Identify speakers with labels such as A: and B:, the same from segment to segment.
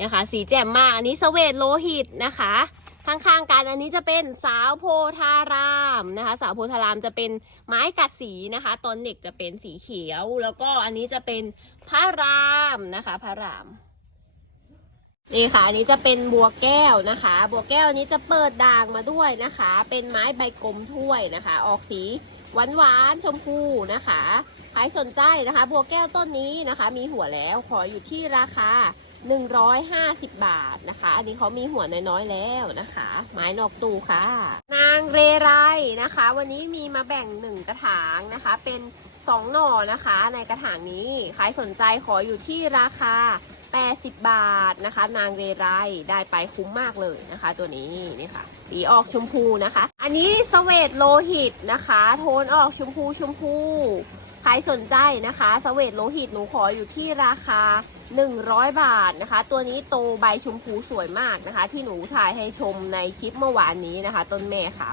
A: นี่ยค่ะสีแจ่มมากอันนี้สเวตโลหิตนะคะ ข้างๆกันอันนี้จะเป็นสาวโพธารามนะคะ สาวโพธารามจะเป็นไม้กัดสีนะคะ ตอนเด็กจะเป็นสีเขียว แล้วก็อันนี้จะเป็นพระรามนะคะพระรามนี่ค่ะอันนี้จะเป็นบัวแก้วนะคะ บัวแก้วนี้จะเปิดด่างมาด้วยนะคะ เป็นไม้ใบกลมถ้วยนะคะ ออกสีหวานหวานๆชมพูนะคะ ใครสนใจนะคะ บัวแก้วต้นนี้นะคะ มีหัวแล้วขออยู่ที่ราคา 150 บาทนะคะ อันนี้เขามีหัวน้อยๆแล้วนะคะ ไม้นอกตูค่ะ นางเรไรนะคะ วันนี้มีมาแบ่งหนึ่งกระถางนะคะ เป็นสองหน่อนะคะ ในกระถางนี้ใครสนใจขออยู่ที่ราคา 80 บาทนะคะ นางเรไรได้ไปคุ้มมากเลยนะคะ ตัวนี้นี่ค่ะ สีออกชมพูนะคะ อันนี้สเวตโลหิตนะคะ โทนออกชมพูชมพู ใครสนใจนะคะสเวตโลหิตหนูขออยู่ที่ราคา 100 บาทนะคะ ตัวนี้โตใบชมพูสวยมากนะคะ ที่หนูถ่ายให้ชมในคลิปเมื่อวานนี้นะคะ ต้นแม่เขา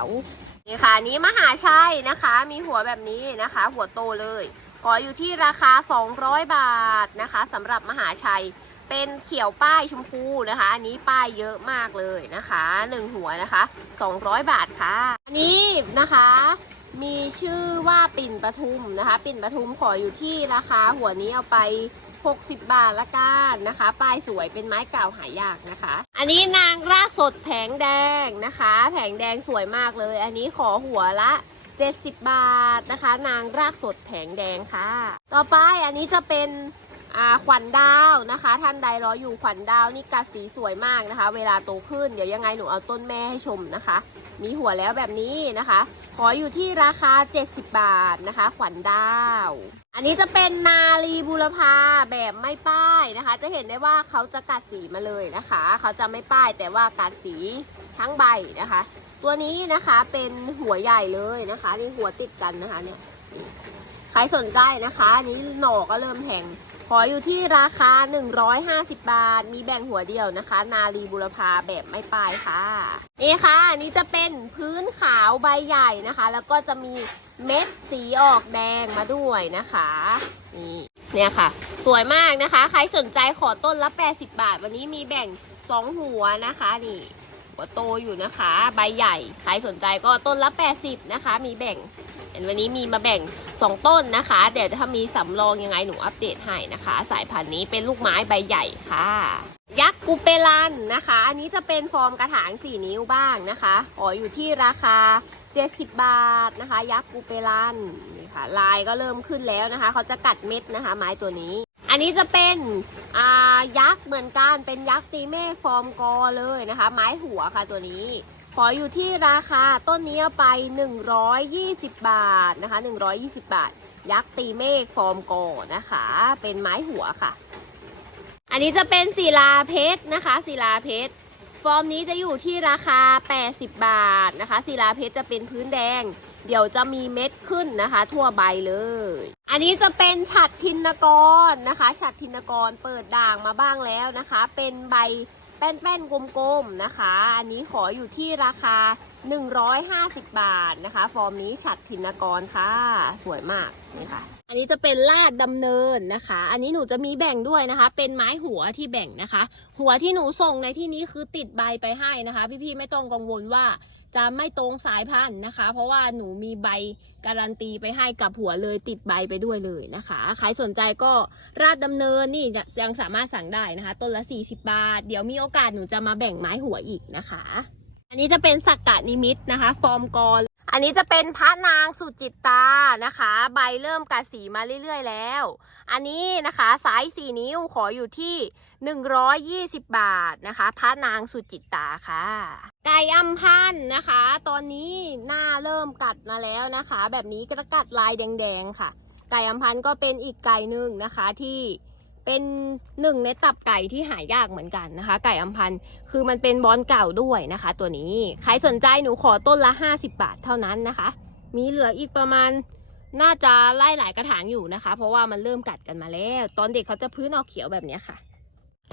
A: นี่ค่ะนี้มหาชัยนะคะ มีหัวแบบนี้นะคะ หัวโตเลย ขออยู่ที่ราคา 200 บาทนะคะสำหรับมหาชัยเป็นเขียวป้ายชมพูนะคะ อันนี้ป้ายเยอะมากเลยนะคะหนึ่งหัวนะคะ 200 บาทค่ะ อันนี้นะคะมีชื่อว่าปิ่นปทุมนะคะ ปิ่นปทุมขออยู่ที่ราคาหัวนี้เอาไป 60 บาทละกันนะคะ ป้ายสวยเป็นไม้เก่าหายากนะคะ อันนี้นางรากสดแผงแดงนะคะ แผงแดงสวยมากเลย อันนี้ขอหัวละ 70 บาทนะคะ นางรากสดแผงแดงค่ะ ต่อไปอันนี้จะเป็นขวัญดาวนะคะ ท่านใดรออยู่ขวัญดาวนี่กัดสีสวยมากนะคะ เวลาโตขึ้นเดี๋ยวยังไงหนูเอาต้นแม่ให้ชมนะคะ มีหัวแล้วแบบนี้นะคะ ขออยู่ที่ราคา 70 บาทนะคะ ขวัญดาว อันนี้จะเป็นนาลีบุรพาแบบไม่ป้ายนะคะ จะเห็นได้ว่าเขาจะกัดสีมาเลยนะคะ เขาจะไม่ป้ายแต่ว่ากัดสีทั้งใบนะคะ ตัวนี้นะคะเป็นหัวใหญ่เลยนะคะนี่หัวติดกันนะคะเนี่ยใครสนใจนะคะอันนี้หน่อก็เริ่มแทง ขออยู่ที่ราคา 150 บาท มีแบ่งหัวเดียวนะคะ นาลีบุรพาแบบไม่ปลายค่ะ นี่ค่ะ อันนี้จะเป็นพื้นขาวใบใหญ่นะคะ แล้วก็จะมีเม็ดสีออกแดงมาด้วยนะคะ นี่เนี่ยค่ะ สวยมากนะคะ ใครสนใจขอต้นละ 80 บาท วันนี้มีแบ่ง 2 หัวนะคะ นี่ หัวโตอยู่นะคะ ใบใหญ่ ใครสนใจก็ต้นละ 80 นะคะ มีแบ่ง เห็นวันนี้มีมาแบ่ง 2 ต้นนะคะ เดี๋ยวถ้ามีสำรองยังไงหนูอัปเดตให้นะคะ สายพันธุ์นี้เป็นลูกไม้ใบใหญ่ค่ะ ยักษ์กูเปลันนะคะ อันนี้จะเป็นฟอร์มกระถาง 4 นิ้วบ้างนะคะขออยู่ที่ราคา 70 บาทนะคะ ยักษ์กูเปลันนี่ค่ะ ลายก็เริ่มขึ้นแล้วนะคะ เขาจะกัดเม็ดนะคะ ไม้ตัวนี้ อันนี้จะเป็นยักษ์เหมือนกันเป็นยักษ์ตีเมฆฟอร์มกอเลยนะคะ ไม้หัวค่ะตัวนี้ ขออยู่ที่ราคาต้นนี้ไป 120 บาทนะคะ 120 บาท ยักษ์ตีเมฆฟอร์มกนะคะ เป็นไม้หัวค่ะ อันนี้จะเป็นศิลาเพชรนะคะศิลาเพชรฟอร์มนี้จะอยู่ที่ราคา 80 บาทนะคะศิลาเพชรจะเป็นพื้นแดง เดี๋ยวจะมีเม็ดขึ้นนะคะ ทั่วใบเลย อันนี้จะเป็นฉัดทินกรนะคะฉัดทินกรเปิดด่างมาบ้างแล้วนะคะ เป็นใบ แป้นๆกลมๆนะคะ อันนี้ขออยู่ที่ราคา 150 บาทนะคะ ฟอร์มนี้ฉัดทินกรค่ะ สวยมากนี่ค่ะ อันนี้จะเป็นลาดดำเนินนะคะ อันนี้หนูจะมีแบ่งด้วยนะคะ เป็นไม้หัวที่แบ่งนะคะ หัวที่หนูส่งในที่นี้คือติดใบไปให้นะคะ พี่ๆไม่ต้องกังวลว่าจะไม่ตรงสายพันธุ์นะคะ เพราะว่าหนูมีใบ การันตีไปให้กับหัวเลยติดใบไปด้วยเลยนะคะ ใครสนใจก็ราดดำเนินนี่ยังสามารถสั่งได้นะคะ ต้นละ 40 บาท เดี๋ยวมีโอกาสหนูจะมาแบ่งไม้หัวอีกนะคะ อันนี้จะเป็นสักกะนิมิตนะคะ ฟอร์มกร อันนี้จะเป็นพระนางสุจิตตานะคะ ใบเริ่มกัดสีมาเรื่อยๆแล้ว อันนี้นะคะสายสี่นิ้วขออยู่ที่ 120 บาทนะคะ พระนางสุจิตตาค่ะ ไก่อัมพันธ์นะคะ ตอนนี้หน้าเริ่มกัดมาแล้วนะคะ แบบนี้ก็จะกัดลายแดงๆค่ะ ไก่อัมพันธ์ก็เป็นอีกไก่หนึ่งนะคะที่ เป็นหนึ่งในตับไก่ที่หายากเหมือนกันนะคะ ไก่อัมพันธ์คือมันเป็นบอลเก่าด้วยนะคะ ตัวนี้ใครสนใจหนูขอต้นละ 50 บาทเท่านั้นนะคะ มีเหลืออีกประมาณน่าจะไล่หลายกระถางอยู่นะคะ เพราะว่ามันเริ่มกัดกันมาแล้ว ตอนเด็กเขาจะพื้นออกเขียวแบบนี้ค่ะ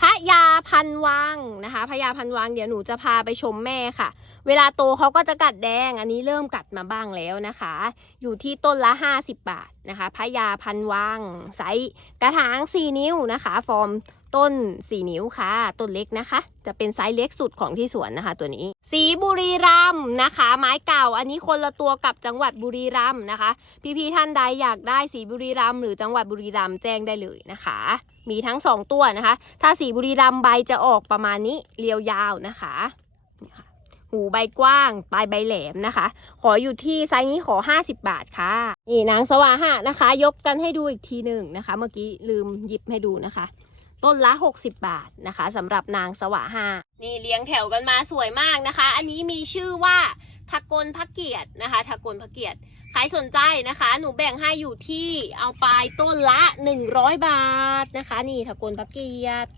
A: พระยาพันวังนะคะพระยาพันวังเดี๋ยวหนูจะพาไปชมแม่ค่ะ เวลาโตเขาก็จะกัดแดง อันนี้เริ่มกัดมาบ้างแล้วนะคะ อยู่ที่ต้นละ 50 บาทนะคะพระยาพันวังไซส์กระถาง 4 นิ้วนะคะ ฟอร์ม ต้นสี่นิ้วค่ะ ต้นเล็กนะคะ จะเป็นไซส์เล็กสุดของที่สวนนะคะ ตัวนี้ สีบุรีรัมนะคะ ไม้เก่า อันนี้คนละตัวกับจังหวัดบุรีรัมนะคะ พี่ๆท่านใดอยากได้สีบุรีรัมหรือจังหวัดบุรีรัมแจ้งได้เลยนะคะ มีทั้งสองตัวนะคะ ถ้าสีบุรีรัมใบจะออกประมาณนี้เรียวยาวนะคะนี่ค่ะหูใบกว้างปลายใบแหลมนะคะ ขออยู่ที่ไซส์นี้ขอ 50 บาทค่ะ นี่นางสวาหะนะคะ ยกกันให้ดูอีกทีหนึ่งนะคะ เมื่อกี้ลืมหยิบให้ดูนะคะ ต้นละ 60 บาทนะคะสำหรับนางสวาหะนี่เลี้ยงแถวกันมาสวยมากนะคะ อันนี้มีชื่อว่าทกลพระเกียรตินะคะทกลพระเกียรติใครสนใจนะคะ หนูแบ่งให้อยู่ที่เอาไปต้นละ 100 บาทนะคะ นี่ทกลพระเกียรติ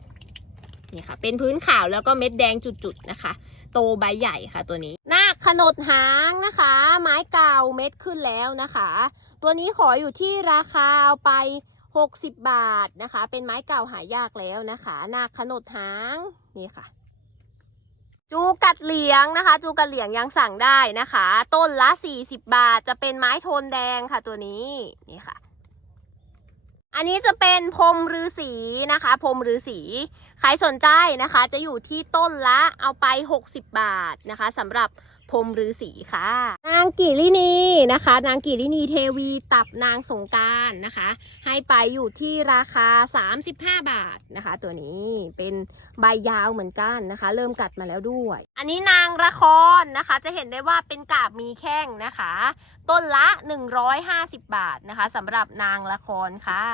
A: นี่ค่ะ เป็นพื้นขาวแล้วก็เม็ดแดงจุดๆนะคะ โตใบใหญ่ค่ะตัวนี้นาขนดหางนะคะ ไม้เก่าเม็ดขึ้นแล้วนะคะ ตัวนี้ขออยู่ที่ราคาเอาไป 60 บาทนะคะ เป็นไม้เก่าหายากแล้วนะคะนาคขนดหางนี่ค่ะ จูกัดเหลียงนะคะ จูกัดเหลียงยังสั่งได้นะคะ ต้นละ 40 บาท จะเป็นไม้โทนแดงค่ะตัวนี้นี่ค่ะ อันนี้จะเป็นพรมฤาษีนะคะพรมฤาษีใครสนใจนะคะ จะอยู่ที่ต้นละเอาไป 60 บาทนะคะสำหรับ พรมฤาษีค่ะ นางกิรินีนะคะ นางกิรินีเทวีตับนางสงการนะคะ ให้ไปอยู่ที่ราคา 35 บาทนะคะ ตัวนี้เป็นใบยาวเหมือนกันนะคะ เริ่มกัดมาแล้วด้วย อันนี้นางละครนะคะ จะเห็นได้ว่าเป็นกาบมีแข้งนะคะ ต้นละ 150 บาทนะคะสำหรับนางละครค่ะ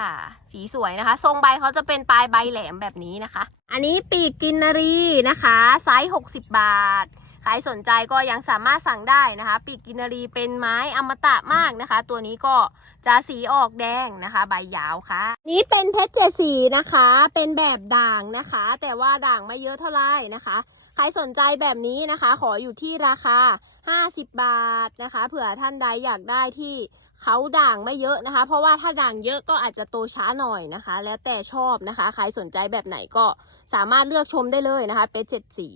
A: สีสวยนะคะ ทรงใบเขาจะเป็นปลายใบแหลมแบบนี้นะคะ อันนี้ปีกกินนารีนะคะไซส์ 60 บาท ใครสนใจก็ยังสามารถสั่งได้นะคะ ปีกกินารีเป็นไม้อมตะมากนะคะ ตัวนี้ก็จะสีออกแดงนะคะ ใบยาวค่ะ นี้เป็นเพชรเจดสีนะคะ เป็นแบบด่างนะคะ แต่ว่าด่างไม่เยอะเท่าไหร่นะคะ ใครสนใจแบบนี้นะคะ ขออยู่ที่ราคา 50 บาทนะคะ เผื่อท่านใดอยากได้ที่เขาด่างไม่เยอะนะคะ เพราะว่าถ้าด่างเยอะก็อาจจะโตช้าหน่อยนะคะ แล้วแต่ชอบนะคะ ใครสนใจแบบไหนก็สามารถเลือกชมได้เลยนะคะ เป็นเจ็ดสี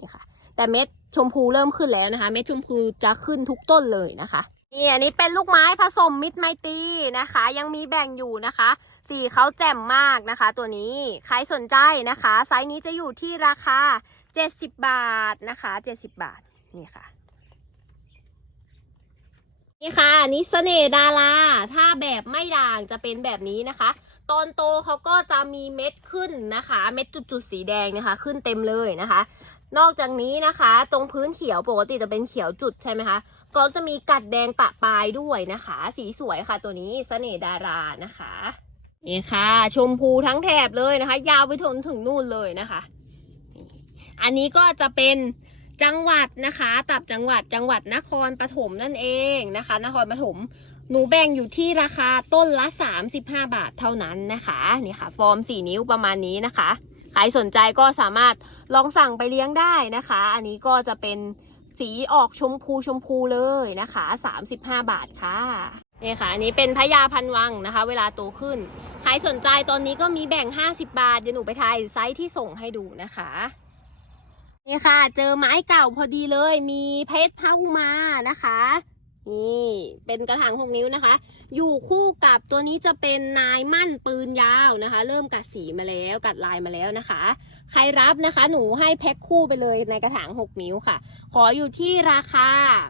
A: นี่ค่ะ แต่เม็ดชมพูเริ่มขึ้นแล้วนะคะ เม็ดชมพูจะขึ้นทุกต้นเลยนะคะนี่อันนี้เป็นลูกไม้ผสมมิตรไมตรีนะคะ ยังมีแบ่งอยู่นะคะ สีเขาแจ่มมากนะคะ ตัวนี้ใครสนใจนะคะ ไซส์นี้จะอยู่ที่ราคา 70 บาทนะคะ 70 บาทนี่ค่ะนี่ค่ะอันนี่เสน่ดาราถ้าแบบไม่ด่างจะเป็นแบบนี้นะคะ ตอนโตเขาก็จะมีเม็ดขึ้นนะคะ เม็ดจุดๆสีแดงนะคะ ขึ้นเต็มเลยนะคะ นอกจากนี้นะคะ ตรงพื้นเขียวปกติจะเป็นเขียวจุดใช่ไหมคะ ก็จะมีกัดแดงปะปลายด้วยนะคะ สีสวยค่ะตัวนี้เสน่ห์ดารานะคะนี่ค่ะ ชมพูทั้งแถบเลยนะคะ ยาวไปถึงถึงนู่นเลยนะคะ อันนี้ก็จะเป็นจังหวัดนะคะตับจังหวัดจังหวัดนครปฐมนั่นเองนะคะ นครปฐมหนูแบ่งอยู่ที่ราคาต้นละ 35 บาทเท่านั้นนะคะนี่ค่ะ ฟอร์ม 4 นิ้วประมาณนี้นะคะ ใครสนใจก็สามารถ ลองสั่งไปเลี้ยงได้นะคะ อันนี้ก็จะเป็นสีออกชมพูชมพูเลยนะคะ 35 บาทค่ะนี่ค่ะ อันนี้เป็นพญาพันวังนะคะ เวลาโตขึ้น ใครสนใจตอนนี้ก็มีแบ่ง 50 บาท เดี๋ยวหนูไปทายไซส์ที่ส่งให้ดูนะคะ นี่ค่ะ เจอไม้เก่าพอดีเลย มีเพชรพระอุมานะคะนี่เป็นกระถางหกนิ้วนะคะ อยู่คู่กับตัวนี้จะเป็นนายมั่นปืนยาวนะคะ เริ่มกัดสีมาแล้ว กัดลายมาแล้วนะคะ ใครรับนะคะ หนูให้แพ็คคู่ไปเลยในกระถางหกนิ้วค่ะ ขออยู่ที่ราคา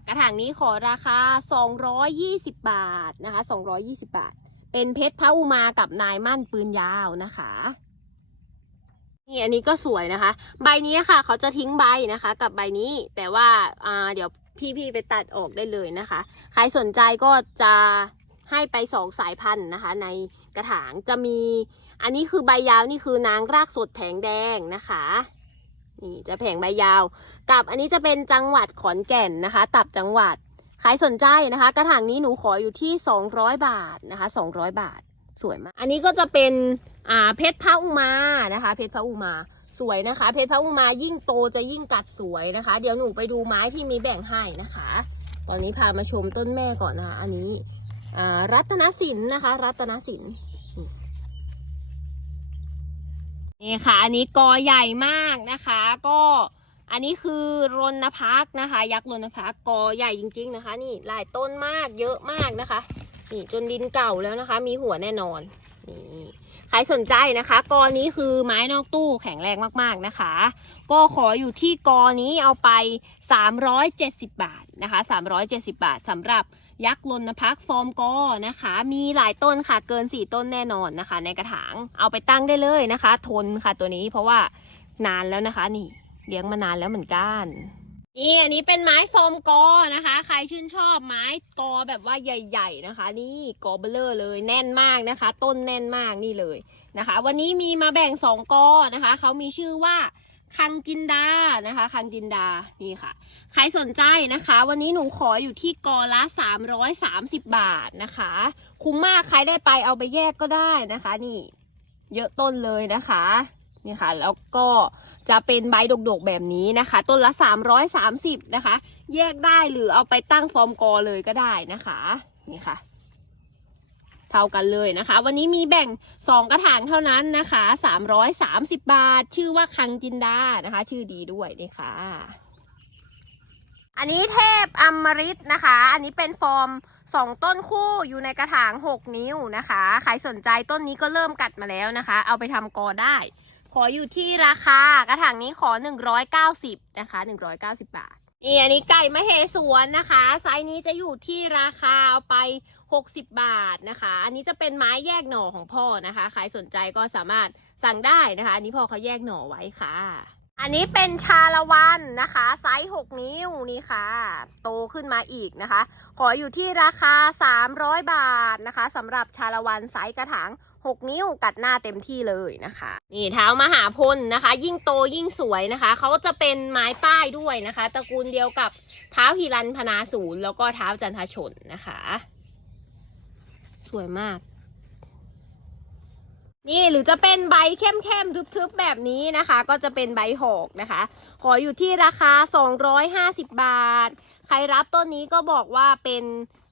A: กระถางนี้ขอราคา 220 บาทนะคะ 220 บาท เป็นเพชรพระอุมากับนายมั่นปืนยาวนะคะนี่อันนี้ก็สวยนะคะ ใบนี้ค่ะ เขาจะทิ้งใบนะคะ กับใบนี้แต่ว่าอ่าเดี๋ยวพี่ๆไปตัดออกได้เลยนะคะ ใครสนใจก็จะให้ไปสองสายพันธุ์นะคะ ในกระถางจะมี อันนี้คือใบยาวนี่คือนางรากสดแผงแดงนะคะนี่จะแผงใบยาว กับอันนี้จะเป็นจังหวัดขอนแก่นนะคะ ตับจังหวัดใครสนใจนะคะ กระถางนี้หนูขออยู่ที่ 200 บาทนะคะ 200 บาทสวยมาก อันนี้ก็จะเป็นอ่าเพชรพระอุมานะคะ เพชรพระอุมาสวยนะคะ เพชรพระอุมายิ่งโตจะยิ่งกัดสวยนะคะ เดี๋ยวหนูไปดูไม้ที่มีแบ่งให้นะคะ ตอนนี้พามาชมต้นแม่ก่อนนะคะ อันนี้อ่ารัตนสินนะคะ รัตนสิน นี่ค่ะ อันนี้กอใหญ่มากนะคะ ก็อันนี้คือรณพักนะคะ ยักษ์รณพักกอใหญ่จริง ๆนะคะ นี่หลายต้นมากเยอะมากนะคะ นี่จนดินเก่าแล้วนะคะ มีหัวแน่นอนนี่ใครสนใจนะคะกอนี้คือไม้นอกตู้แข็งแรงมากๆนะคะ ก็ขออยู่ที่กอนี้เอาไป 370 บาทนะคะ 370 บาทสำหรับ ยักษ์ลนพักฟอร์มกอนะคะ มีหลายต้นค่ะเกิน 4 ต้นแน่นอนนะคะ ในกระถางเอาไปตั้งได้เลยนะคะ ทนค่ะตัวนี้เพราะว่านานแล้วนะคะนี่เลี้ยงมานานแล้วเหมือนกันนี่อันนี้เป็นไม้โฟมกอนะคะ ใครชื่นชอบไม้กอแบบว่าใหญ่ ๆนะคะ นี่กอเบลเลอร์เลยแน่นมากนะคะ ต้นแน่นมากนี่เลยนะคะ วันนี้มีมาแบ่งสองกอนะคะเขามีชื่อว่า คังจินดานะคะ คังจินดา นี่ค่ะ ใครสนใจนะคะ วันนี้หนูขออยู่ที่กอละ 330 บาทนะคะ คุ้มมากใครได้ไปเอาไปแยกก็ได้นะคะ นี่ เยอะต้นเลยนะคะนี่ค่ะ แล้วก็จะเป็นใบดกๆแบบนี้นะคะ ต้นละ 330 นะคะ แยกได้หรือเอาไปตั้งฟอร์มกอเลยก็ได้นะคะ นี่ค่ะ ท่ากันเลยนะคะ วันนี้มีแบ่ง 2 กระถางเท่านั้นนะคะ 330 บาท ชื่อว่าคังจินดานะคะ ชื่อดีด้วยนี่ค่ะ อันนี้เทพอมฤตนะคะ อันนี้เป็นฟอร์ม 2 ต้นคู่อยู่ในกระถาง 6 นิ้วนะคะ ใครสนใจต้นนี้ก็เริ่มกัดมาแล้วนะคะ เอาไปทำกอได้ ขออยู่ที่ราคากระถางนี้ขอ 190 นะคะ 190 บาทนี่อันนี้ไก่มะเฮสวนนะคะ ไซส์นี้จะอยู่ที่ราคาเอาไป 60 บาทนะคะ อันนี้จะเป็นไม้แยกหน่อของพ่อนะคะ ใครสนใจก็สามารถสั่งได้นะคะ อันนี้พ่อเขาแยกหน่อไว้ค่ะ อันนี้เป็นชาละวันนะคะ ไซส์ 6 นิ้วนี่ค่ะ โตขึ้นมาอีกนะคะ ขออยู่ที่ราคา 300 บาทนะคะสำหรับชาละวันไซส์กระถาง 6 นิ้วกัดหน้าเต็มที่เลยนะคะ นี่เท้ามหาพลนะคะ ยิ่งโตยิ่งสวยนะคะเขาจะเป็นไม้ป้ายด้วยนะคะตระกูลเดียวกับเท้าฮิรันพนาศูนย์แล้วก็เท้าจันทชนนะคะ สวยมาก นี่หรือจะเป็นใบเข้มๆทึบๆแบบนี้นะคะ ก็จะเป็นใบหอกนะคะ ขออยู่ที่ราคา 250 บาท ใครรับต้นนี้ก็บอกว่าเป็น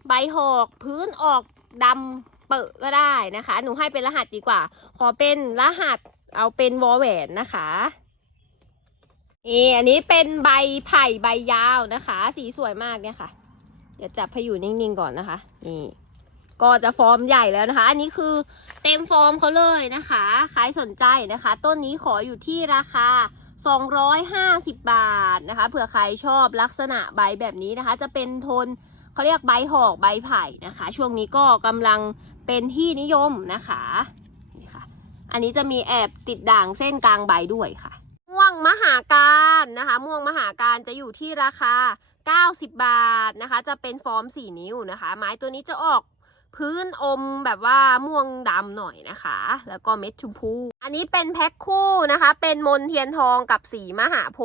A: ใบหอกพื้นออกดำเปอะก็ได้นะคะ หนูให้เป็นรหัสดีกว่า ขอเป็นรหัสเอาเป็นวอลแหวนนะคะนี่อันนี้เป็นใบไผ่ใบยาวนะคะ สีสวยมากเนี่ยค่ะ เดี๋ยวจับให้อยู่นิ่งๆก่อนนะคะ นี่ ก็จะฟอร์มใหญ่แล้วนะคะ อันนี้คือเต็มฟอร์มเขาเลยนะคะใครสนใจนะคะ ต้นนี้ขออยู่ที่ราคา 250 บาทนะคะ เผื่อใครชอบลักษณะใบแบบนี้นะคะ จะเป็นโทนเขาเรียกใบหอกใบไผ่นะคะ ช่วงนี้ก็กำลังเป็นที่นิยมนะคะนี่ค่ะ อันนี้จะมีแอบติดด่างเส้นกลางใบด้วยค่ะ ม่วงมหาการนะคะ ม่วงมหาการจะอยู่ที่ราคา 90 บาทนะคะ จะเป็นฟอร์ม 4 นิ้วนะคะ ไม้ตัวนี้จะออก พื้นอมแบบว่าม่วงดำหน่อยนะคะ แล้วก็เม็ดชมพู อันนี้เป็นแพ็คคู่นะคะ เป็นมนเทียนทองกับสีมหาโพ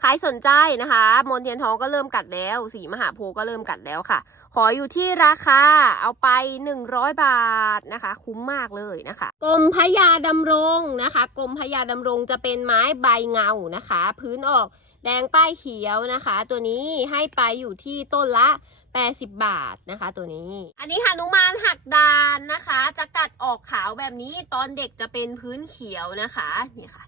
A: ใครสนใจนะคะ มนเทียนทองก็เริ่มกัดแล้ว สีมหาโพก็เริ่มกัดแล้วค่ะ ขออยู่ที่ราคาเอาไป 100 บาทนะคะ คุ้มมากเลยนะคะกรมพญาดำรงนะคะกรมพญาดำรงจะเป็นไม้ใบเงานะคะ พื้นออกแดงป้ายเขียวนะคะ ตัวนี้ให้ไปอยู่ที่ต้นละ 80 บาทนะคะตัวนี้ อันนี้หนุมานหักดานนะคะ จะกัดออกขาวแบบนี้ตอนเด็กจะเป็นพื้นเขียวนะคะนี่ค่ะ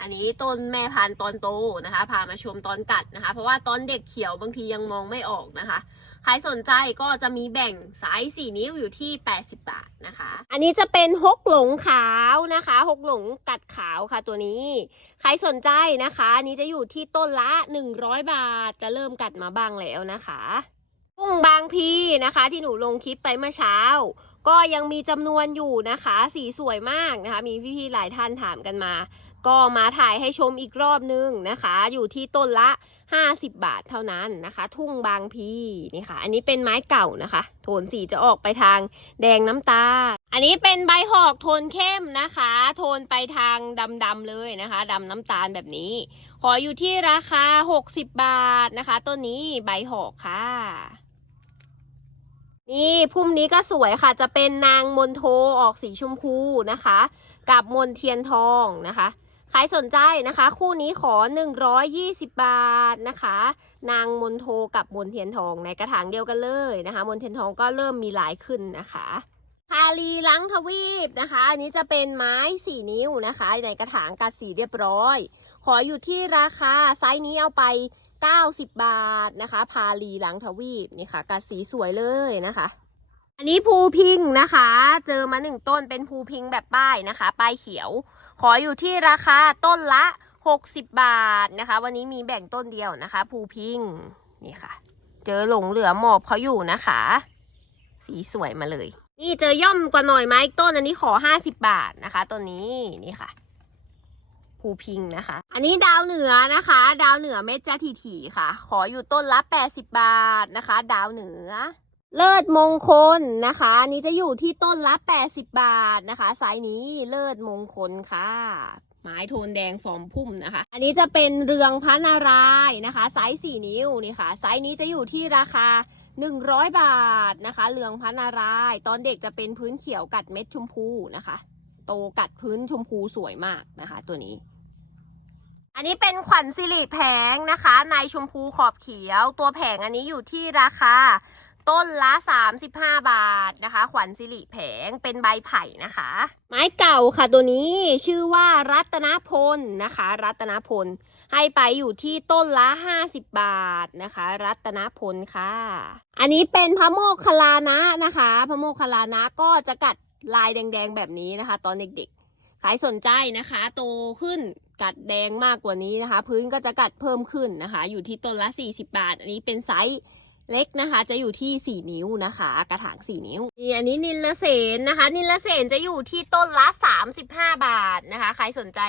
A: อันนี้ต้นแม่พันธุ์ตอนโตนะคะ พามาชมตอนกัดนะคะ เพราะว่าตอนเด็กเขียวบางทียังมองไม่ออกนะคะใครสนใจก็จะมีแบ่งไซส์4นิ้วอยู่ที่ 80 บาทนะคะ อันนี้จะเป็นฮกหลงขาวนะคะฮกหลงกัดขาวค่ะตัวนี้ ใครสนใจนะคะ อันนี้จะอยู่ที่ต้นละ 100 บาท จะเริ่มกัดมาบ้างแล้วนะคะ ทุ่งบางพีนะคะ ที่หนูลงคลิปไปเมื่อเช้า ก็ยังมีจำนวนอยู่นะคะ สีสวยมากนะคะ มีพี่ๆหลายท่านถามกันมา ก็มาถ่ายให้ชมอีกรอบนึงนะคะ อยู่ที่ต้นละ 50 บาทเท่านั้นนะคะ ทุ่งบางพีนี่ค่ะ อันนี้เป็นไม้เก่านะคะ โทนสีจะออกไปทางแดงน้ำตาลอันนี้เป็นใบหอกโทนเข้มนะคะ โทนไปทางดำๆเลยนะคะดำน้ำตาลแบบนี้ ขออยู่ที่ราคา 60 บาทนะคะ ต้นนี้ใบหอกค่ะ นี่พุ่มนี้ก็สวยค่ะจะเป็นนางมนโทออกสีชมพูนะคะ กับมนเทียนทองนะคะใครสนใจนะคะ คู่นี้ขอ 120 บาทนะคะ นางมนโทกับมนเทียนทองในกระถางเดียวกันเลยนะคะ มนเทียนทองก็เริ่มมีหลายขึ้นนะคะพาลีลังทวีปนะคะ อันนี้จะเป็นไม้สี่นิ้วนะคะ ในกระถางกัดสีเรียบร้อย ขออยู่ที่ราคาไซส์นี้เอาไป 90 บาทนะคะพาลีลังทวีปนี่ค่ะกัดสีสวยเลยนะคะ อันนี้ภูพิงนะคะ เจอมาหนึ่งต้นเป็นภูพิงแบบป้ายนะคะ ป้ายเขียว ขออยู่ที่ราคาต้นละ 60 บาทนะคะ วันนี้มีแบ่งต้นเดียวนะคะ ภูพิงนี่ค่ะ เจอหลงเหลือหมอบเขาอยู่นะคะ สีสวยมาเลย นี่เจอย่อมกว่าหน่อยไมอีกต้นอันนี้ขอ 50 บาทนะคะต้นนี้นี่ค่ะ ภูพิงนะคะ อันนี้ดาวเหนือนะคะ ดาวเหนือเม็ดจะถี่ๆค่ะ ขออยู่ต้นละ 80 บาทนะคะ ดาวเหนือ เลิศมงคลนะคะอันนี้จะอยู่ที่ต้นละ 80 บาทนะคะไซส์นี้เลิศมงคลค่ะ ไม้โทนแดงฟอร์มพุ่มนะคะ อันนี้จะเป็นเรืองพระนารายนะคะ ไซส์4นิ้วนี่ค่ะไซส์นี้จะอยู่ที่ราคา100 บาทนะคะ เรืองพระนาราย ตอนเด็กจะเป็นพื้นเขียวกัดเม็ดชมพูนะคะ โตกัดพื้นชมพูสวยมากนะคะ ตัวนี้ อันนี้เป็นขวัญสิริแผงนะคะ ในชมพูขอบเขียว ตัวแผงอันนี้อยู่ที่ราคาต้นละ 35 บาทนะคะ ขวัญสิริแผงเป็นใบไผ่นะคะ ไม้เก่าค่ะตัวนี้ชื่อว่ารัตนพลนะคะ รัตนพล ให้ไปอยู่ที่ต้นละ 50 บาทนะคะ รัตนพลค่ะ อันนี้เป็นพระโมคคัลลานะนะคะ พระโมคคัลลานะก็จะกัด ลายแดงๆแบบนี้นะคะ ตอนเด็กๆใครสนใจนะคะ โตขึ้นกัดแดงมากกว่านี้นะคะ พื้นก็จะกัดเพิ่มขึ้นนะคะ อยู่ที่ต้นละ 40 บาท อันนี้เป็นไซส์เล็กนะคะ จะอยู่ที่ 4 นิ้วนะคะ กระถาง 4 นิ้วนี่อันนี้นิลเสนนะคะ นิลเสนจะอยู่ที่ต้นละ 35 บาทนะคะ ใครสนใจ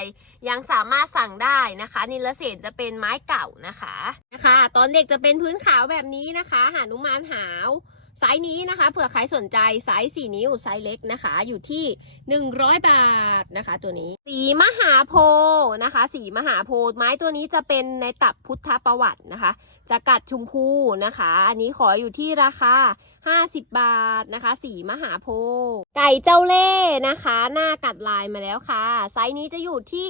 A: ยังสามารถสั่งได้นะคะ นิลเสนจะเป็นไม้เก่านะคะนะคะ ตอนเด็กจะเป็นพื้นขาวแบบนี้นะคะหานุมานหาว ไซส์นี้นะคะเผื่อใครสนใจไซส์4นิ้วไซส์เล็กนะคะ อยู่ที่ 100 บาทนะคะ ตัวนี้ สีมหาโพธิ์นะคะ สีมหาโพธิ์ไม้ตัวนี้จะเป็นในตับพุทธประวัตินะคะ จะกัดชมพูนะคะ อันนี้ขออยู่ที่ราคา 50 บาทนะคะ สีมหาโพธิ์ไก่เจ้าเล่ห์นะคะ หน้ากัดลายมาแล้วค่ะ ไซส์นี้จะอยู่ที่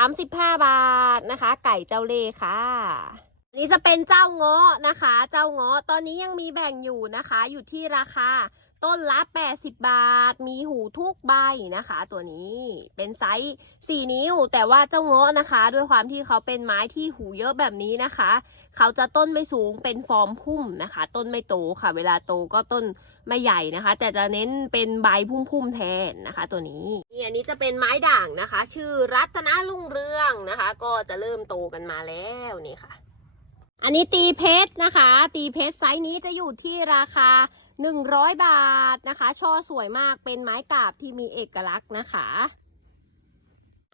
A: 35 บาทนะคะ ไก่เจ้าเล่ห์ค่ะ อันนี้จะเป็นเจ้าเงาะนะคะ เจ้าเงาะตอนนี้ยังมีแบ่งอยู่นะคะ อยู่ที่ราคาต้นละ 80 บาท มีหูทุกใบนะคะ ตัวนี้เป็นไซส์ 4 นิ้ว แต่ว่าเจ้าเงาะนะคะ ด้วยความที่เขาเป็นไม้ที่หูเยอะแบบนี้นะคะ เขาจะต้นไม่สูงเป็นฟอร์มพุ่มนะคะ ต้นไม่โตค่ะ เวลาโตก็ต้นไม่ใหญ่นะคะ แต่จะเน้นเป็นใบพุ่มๆแทนนะคะ ตัวนี้นี่อันนี้จะเป็นไม้ด่างนะคะ ชื่อรัตนรุ่งเรืองนะคะ ก็จะเริ่มโตกันมาแล้วนี่ค่ะ อันนี้ตีเพชรนะคะ ตีเพชรไซส์นี้จะอยู่ที่ราคา 100 บาทนะคะ ช่อสวยมากเป็นไม้กาบที่มีเอกลักษณ์นะคะ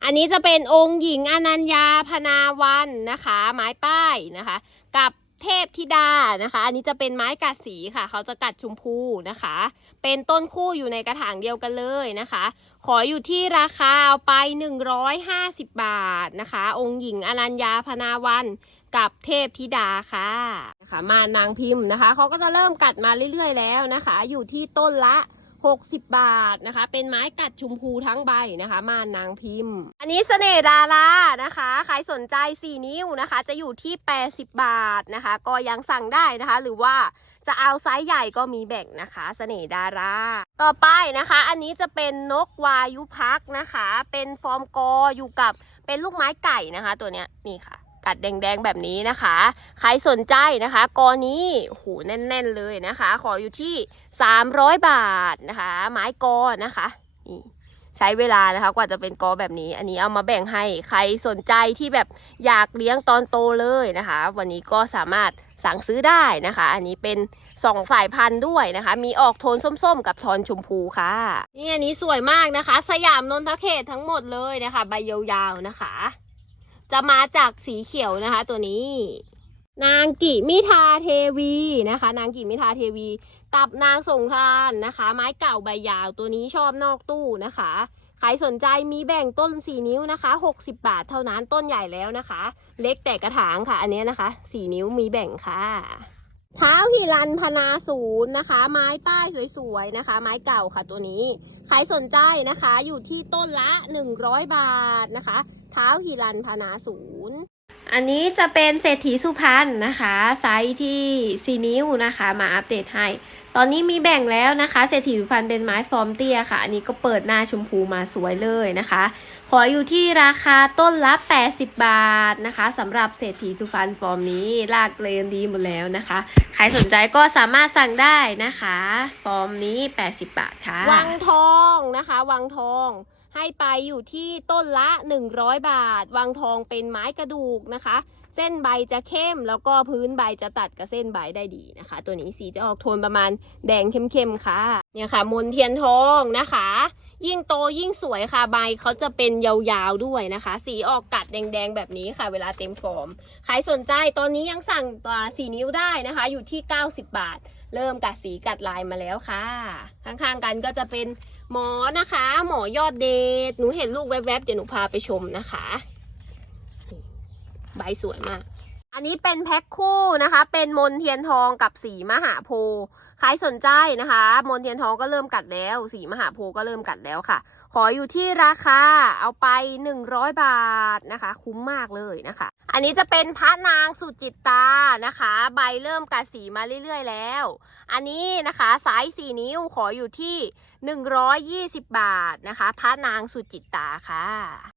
A: อันนี้จะเป็นองค์หญิงอนัญญาพนาวันนะคะ ไม้ป้ายนะคะ กับเทพธิดานะคะ อันนี้จะเป็นไม้กัดสีค่ะ เขาจะกัดชมพูนะคะ เป็นต้นคู่อยู่ในกระถางเดียวกันเลยนะคะ ขออยู่ที่ราคาเอาไป 150 บาทนะคะ องค์หญิงอนัญญาพนาวัน กับเทพธิดาค่ะนะคะมานางพิมพ์นะคะเขาก็จะเริ่มกัดมาเรื่อยๆ แล้วนะคะ อยู่ที่ต้นละ 60 บาทนะคะ เป็นไม้กัดชุมพูทั้งใบนะคะ มานางพิมพ์ อันนี้เสน่ห์ดารานะคะ ใครสนใจ 4 นิ้วนะคะ จะอยู่ที่ 80 บาทนะคะ ก็ยังสั่งได้นะคะ หรือว่าจะเอาไซส์ใหญ่ก็มีแบ่งนะคะเสน่ห์ดารา ต่อไปนะคะ อันนี้จะเป็นนกวายุพักนะคะ เป็นฟอร์มกออยู่กับเป็นลูกไม้ไก่นะคะ ตัวเนี้ยนี่ค่ะ กัดแดงๆแบบนี้นะคะ ใครสนใจนะคะ กอนี้โหแน่น ๆเลยนะคะ ขออยู่ที่ 300 บาทนะคะ ไม้กอนะคะนี่ใช้เวลานะคะกว่าจะเป็นกอแบบนี้ อันนี้เอามาแบ่งให้ใครสนใจที่แบบอยากเลี้ยงตอนโตเลยนะคะ วันนี้ก็สามารถสั่งซื้อได้นะคะ อันนี้เป็นสองฝ่ายพันธุ์ด้วยนะคะ มีออกโทนส้มๆ กับโทนชมพูค่ะ นี่อันนี้สวยมากนะคะ สยามนนทเขตทั้งหมดเลยนะคะ ใบยาวๆนะคะ จะมาจากสีเขียวนะคะ ตัวนี้ นางกิมิทาเทวีนะคะ นางกิมิทาเทวี ตับนางสงทานนะคะ ไม้เก่าใบยาวตัวนี้ชอบนอกตู้นะคะใครสนใจมีแบ่งต้น 4 นิ้วนะคะ 60 บาทเท่านั้นต้นใหญ่แล้วนะคะ เล็กแต่กระถางค่ะ อันนี้นะคะ 4 นิ้วมีแบ่งค่ะ เท้าหิรันพนาศูนย์นะคะ ไม้ป้ายสวยๆนะคะ ไม้เก่าค่ะตัวนี้ ใครสนใจนะคะอยู่ที่ต้นละ 100 บาทนะคะ ท้าหิรันพนาศูนย์อันนี้จะเป็นเศรษฐีสุพรรณนะคะ ไซส์ที่4นิ้วนะคะ มาอัปเดตให้ ตอนนี้มีแบ่งแล้วนะคะ เศรษฐีสุพรรณเป็นไม้ฟอร์มเตี้ยค่ะ อันนี้ก็เปิดหน้าชมพูมาสวยเลยนะคะ ขออยู่ที่ราคาต้นละ 80 บาทนะคะสำหรับเศรษฐีสุพรรณฟอร์มนี้ลากเลนดีหมดแล้วนะคะ ใครสนใจก็สามารถสั่งได้นะคะ ฟอร์มนี้ 80 บาทค่ะ วังทองนะคะ วังทอง ให้ไปอยู่ที่ต้นละ 100 บาทวังทองเป็นไม้กระดูกนะคะ เส้นใบจะเข้มแล้วก็พื้นใบจะตัดกับเส้นใบได้ดีนะคะ ตัวนี้สีจะออกโทนประมาณแดงเข้มๆค่ะ เนี่ยค่ะมนเทียนทองนะคะ ยิ่งโตยิ่งสวยค่ะใบเขาจะเป็นยาวๆด้วยนะคะ สีออกกัดแดงๆแบบนี้ค่ะ เวลาเต็มฟอร์มใครสนใจตอนนี้ยังสั่งตัวสีนิ้วได้นะคะ อยู่ที่ 90 บาท เริ่มกัดสีกัดลายมาแล้วค่ะ ข้างๆกันก็จะเป็น หมอนะคะ หมอยอดเดชหนูเห็นลูกแวบๆเดี๋ยวหนูพาไปชมนะคะใบสวยมาก อันนี้เป็นแพ็คคู่นะคะ เป็นมนเทียนทองกับสีมหาโพใครสนใจนะคะ มนเทียนทองก็เริ่มกัดแล้ว สีมหาโพก็เริ่มกัดแล้วค่ะ ขออยู่ที่ราคาเอาไป 100 บาทนะคะ คุ้มมากเลยนะคะ อันนี้จะเป็นพระนางสุจิตตานะคะ ใบเริ่มกัดสีมาเรื่อยๆแล้ว อันนี้นะคะสายสี่นิ้วขออยู่ที่ 120 บาทนะคะพระนางสุจิตตาค่ะ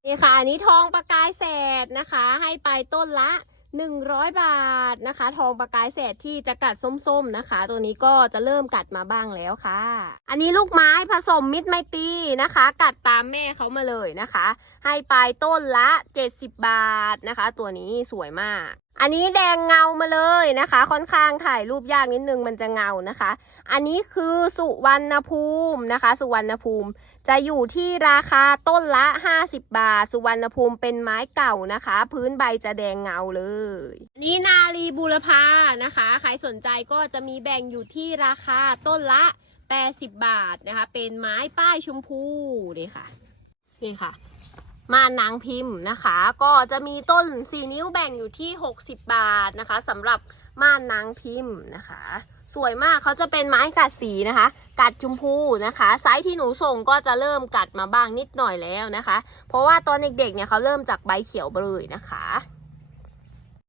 A: นี่ค่ะอันนี้ทองประกายแสดนะคะ ให้ไปต้นละ 100 บาทนะคะ ทองประกายแสดที่จะกัดส้มๆนะคะ ตัวนี้ก็จะเริ่มกัดมาบ้างแล้วค่ะ อันนี้ลูกไม้ผสมมิตรไมตรีนะคะ กัดตามแม่เขามาเลยนะคะให้ไปต้นละ 70 บาทนะคะ ตัวนี้สวยมาก อันนี้แดงเงามาเลยนะคะ ค่อนข้างถ่ายรูปยากนิดนึงมันจะเงานะคะ อันนี้คือสุวรรณภูมินะคะ สุวรรณภูมิ จะอยู่ที่ราคาต้นละ 50 บาท สุวรรณภูมิเป็นไม้เก่านะคะ พื้นใบจะแดงเงาเลยนนี้นาลีบูรพานะคะ ใครสนใจก็จะมีแบ่งอยู่ที่ราคาต้นละ 80 บาทนะคะ เป็นไม้ป้ายชมพูนี่ค่ะนี่ค่ะ ม่านนางพิมพ์นะคะ ก็จะมีต้น 4 นิ้วแบ่งอยู่ที่ 60 บาทนะคะสำหรับม่านนางพิมพ์นะคะ สวยมากเขาจะเป็นไม้กัดสีนะคะ กัดชมพูนะคะ ไซส์ที่หนูส่งก็จะเริ่มกัดมาบ้างนิดหน่อยแล้วนะคะ เพราะว่าตอนเด็กๆเนี่ยเขาเริ่มจากใบเขียวเลยนะคะ